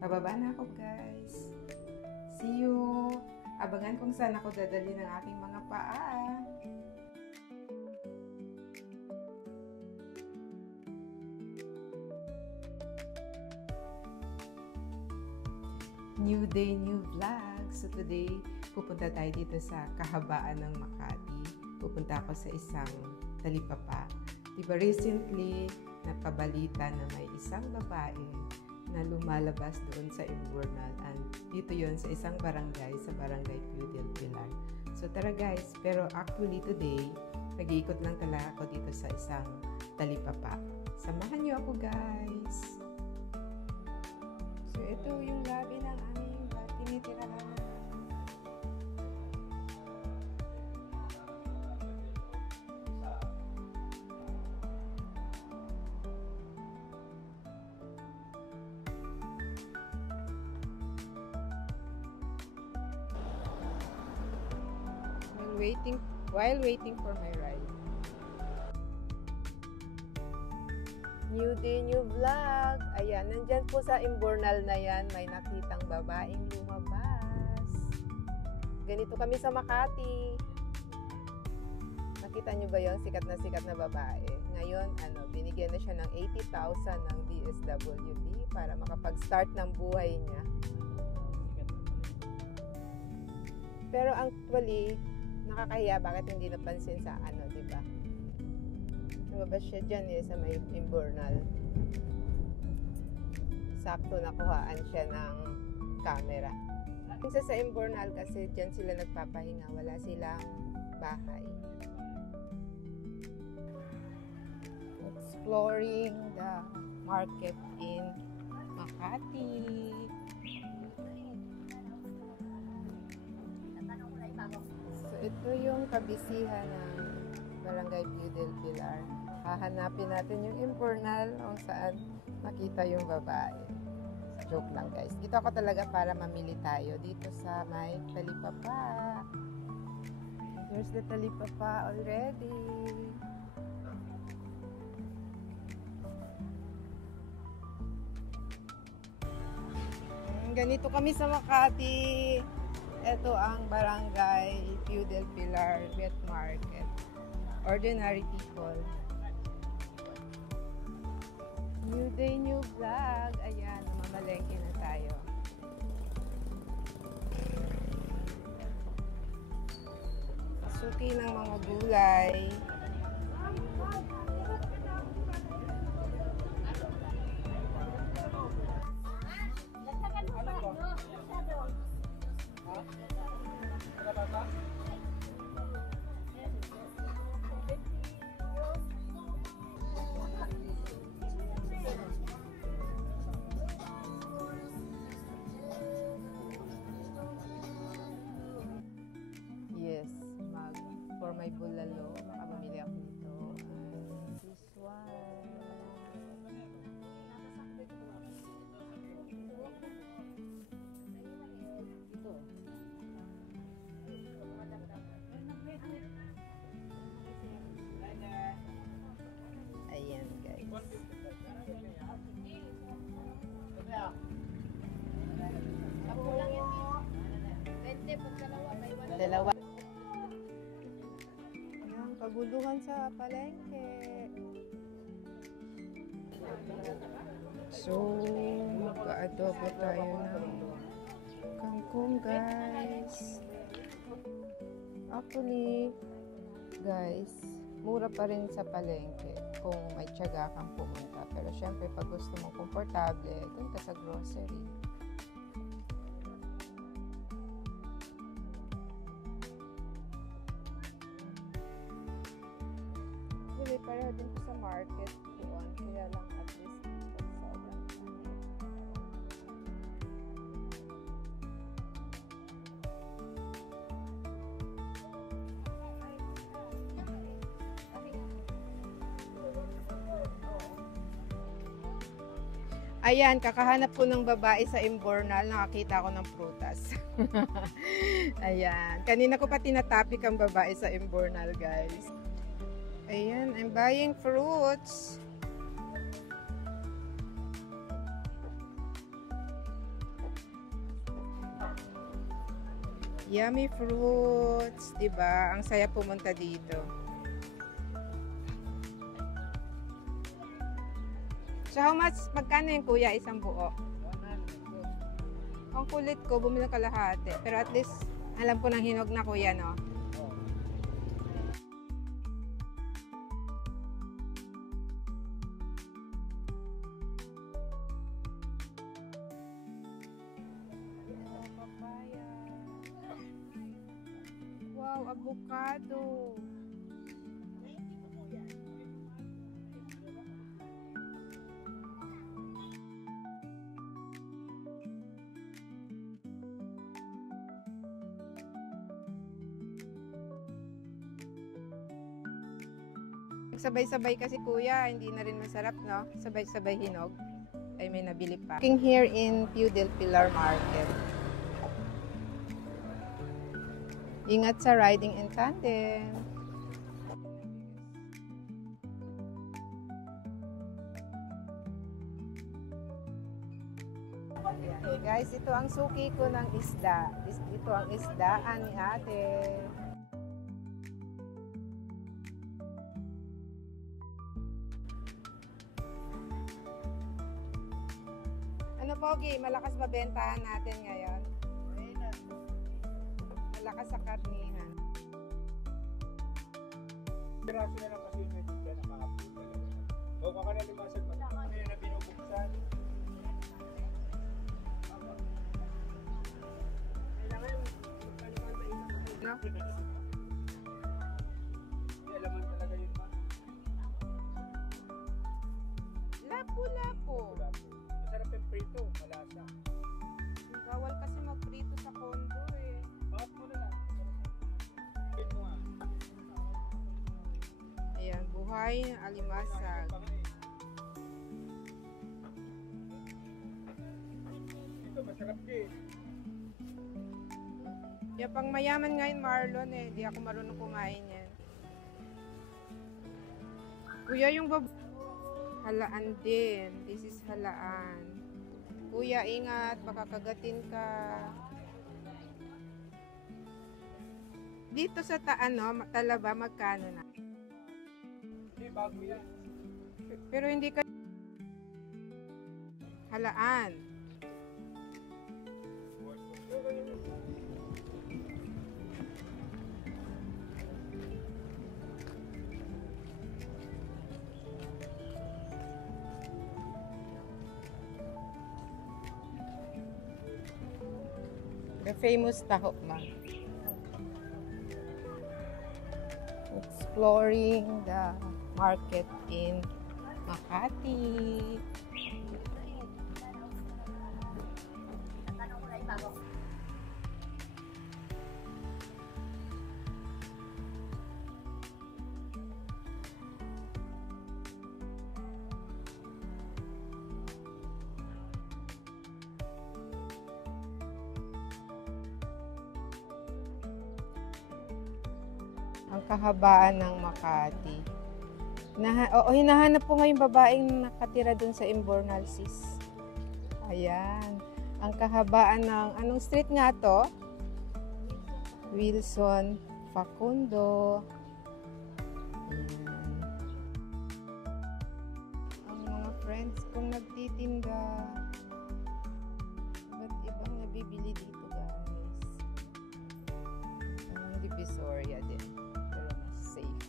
Pababa na ako, guys. See you! Abangan kung saan ako dadali ng aking mga paa. New day, new vlog. So today, pupunta tayo dito sa kahabaan ng Makati. Pupunta ako sa isang talipapa. Diba recently, napabalita na may isang babae na lumalabas doon sa Imbornal, and dito yon sa isang barangay, sa barangay Pio del Pilar. So tara guys, pero actually today, nag-iikot lang talaga ako dito sa isang talipapa. Samahan niyo ako guys! So ito yung gabi ng aming tinitirahan. While waiting for my ride. New day, new vlog. Ayan, nandyan po sa Imbornal na yan, may nakitang babaeng lumabas. Ganito kami sa Makati. Nakita nyo ba yon? Sikat na babae. Ngayon, binigyan na siya ng 80,000 ng DSWD para makapag-start ng buhay niya. Pero actually, nakakahiya, bakit hindi napansin sa diba? Lumabas siya dyan sa may Imbornal. Sakto nakuhaan siya ng camera. Isa sa Imbornal kasi dyan sila nagpapahinga, wala silang bahay. Exploring the market in Makati. Ito yung kabisihan ng Barangay Pio del Pilar. Hahanapin natin yung Imbornal kung saan makita yung babae. Joke lang guys. Dito ako talaga para mamili tayo. Dito sa may talipapa. Here's the talipapa already. Ganito kami sa Makati. Ito ang Barangay Pio del Pilar Wet Market. Ordinary people. New day, new vlog. Ayan, mamalengke na tayo. Suki ng mga gulay. Yes, for my bulalo, baka mamili ako nito. This one. Ayan guys. Dalawa. Ayan, kaguluhan sa palengke. So, mag-adobo tayo ng kangkong guys. Actually, guys, mura pa rin sa palengke kung may tiyaga kang pumunta. Pero syempre, pag gusto mong komportable, dun ka sa grocery. Actually, pareho din po sa market doon. Kaya lang at least pagsawa. Ayan, kakahanap ko ng babae sa Imbornal. Nakakita ko ng prutas. Ayan. Kanina ko pa tinatapik ang babae sa Imbornal, guys. Ayan, I'm buying fruits. Yummy fruits, 'di ba? Ang saya pumunta dito. So how much, magkano yung kuya isang buo? Ang kulit ko, bumili ng kalahati. Pero at least, alam ko ng hinog na kuya, no? Papaya. Wow, avocado. Sabay-sabay kasi kuya, hindi na rin masarap, no? Sabay-sabay hinog. Ay, may nabili pa. Looking here in Pio del Pilar Market. Ingat sa riding in tandem. Okay, guys, ito ang suki ko ng isda. Ito ang isdaan ni ate. Ano, Pogi? Malakas ba bentahan natin ngayon? Malakas sa karnihan. Piraso na lang kasi yung medyo nakahapon. O kaka na limasan pa. Ano yun na binubuksan? No? May alaman talaga yun, ma. Lapu-lapu. Wala po. Masarap yung prito, malasa. Bawal kasi magprito sa kondo eh. Bakit mo na lang? Pin mo nga. Ayan, buhay na alimasag. Ito, masarap din. Yung pang mayaman ngayon, Marlon eh. Di ako marunong kumain yan. Kuya, yung halaan din. This is halaan. Kuya, ingat. Baka kagatin ka. Dito sa Talaba, magkano na? Hindi, bago yan. Pero hindi ka halaan. The famous taho man. Exploring the market in Makati. Ang kahabaan ng Makati. Hinahanap po ngayon babaeng nakatira dun sa Imbornalsis. Ayan. Ang kahabaan ng, anong street nga to? Wilson Facundo. Ayan. Ang mga friends kong nagtitinda. Iba't ibang nabibili dito, guys. Ang Divisoria din. Pero mas safe.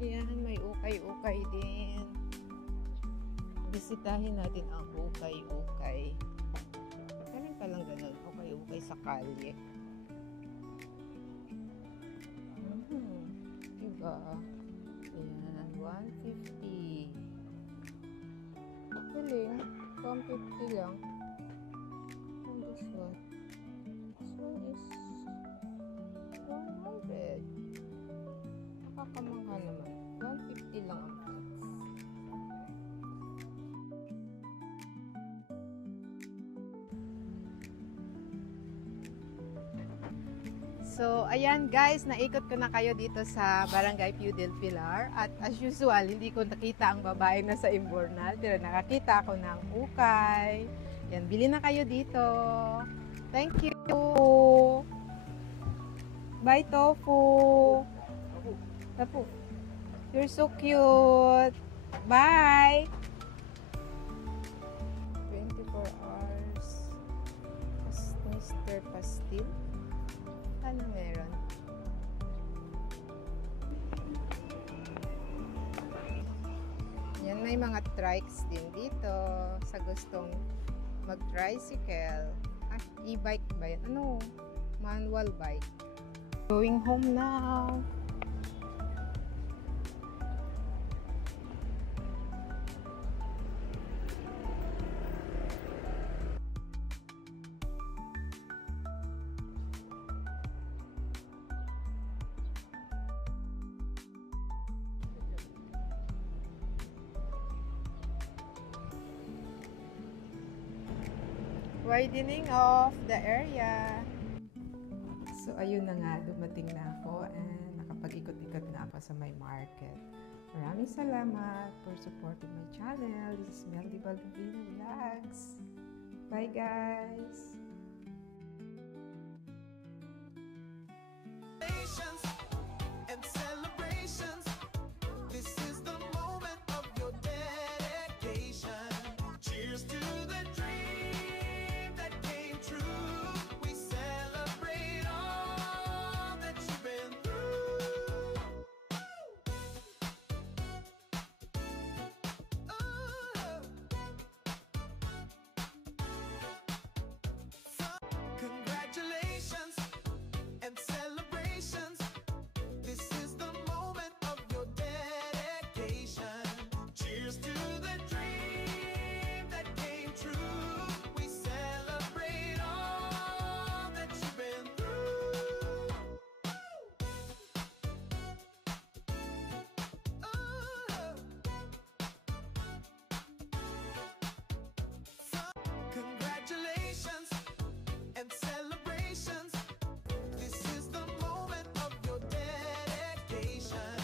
Ayan, may ukay-ukay din. Bisitahin natin ang ukay-ukay. Kaling pa lang ganun, ukay-ukay sa kalye. Diba? Ayan, 150. Galing, 150 lang. And this one? This one is 100. Nakakamangha naman. 150 lang ang pants. So, ayan guys, naikot ko na kayo dito sa Barangay Pio del Pilar. At as usual, hindi ko nakita ang babae na sa Imbornal, pero nakakita ako ng ukay. Yan, bili na kayo dito. Thank you. Bye, Tofu. Tofu. You're so cute. Bye. 24 hours. Mr. Pastil. Ano meron? Yan, may mga trikes din dito sa gustong mag-tricycle. Ah, e-bike ba yan? Ano? Manual bike. Going home now. Widening of the area. So, ayun na nga, dumating na ako and nakapag-ikot-ikot na ako sa my market. Maraming salamat for supporting my channel. This is Meldy Baldovino Vlogs. Bye guys! And celebrations. This is the moment of your dedication. Cheers to the dream that came true. We celebrate all that you've been through. So, congratulations and celebrations. This is the moment of your dedication. Cheers to the dream that came true. We celebrate all that you've been through. So, congratulations and celebrations. This is the moment of your dedication.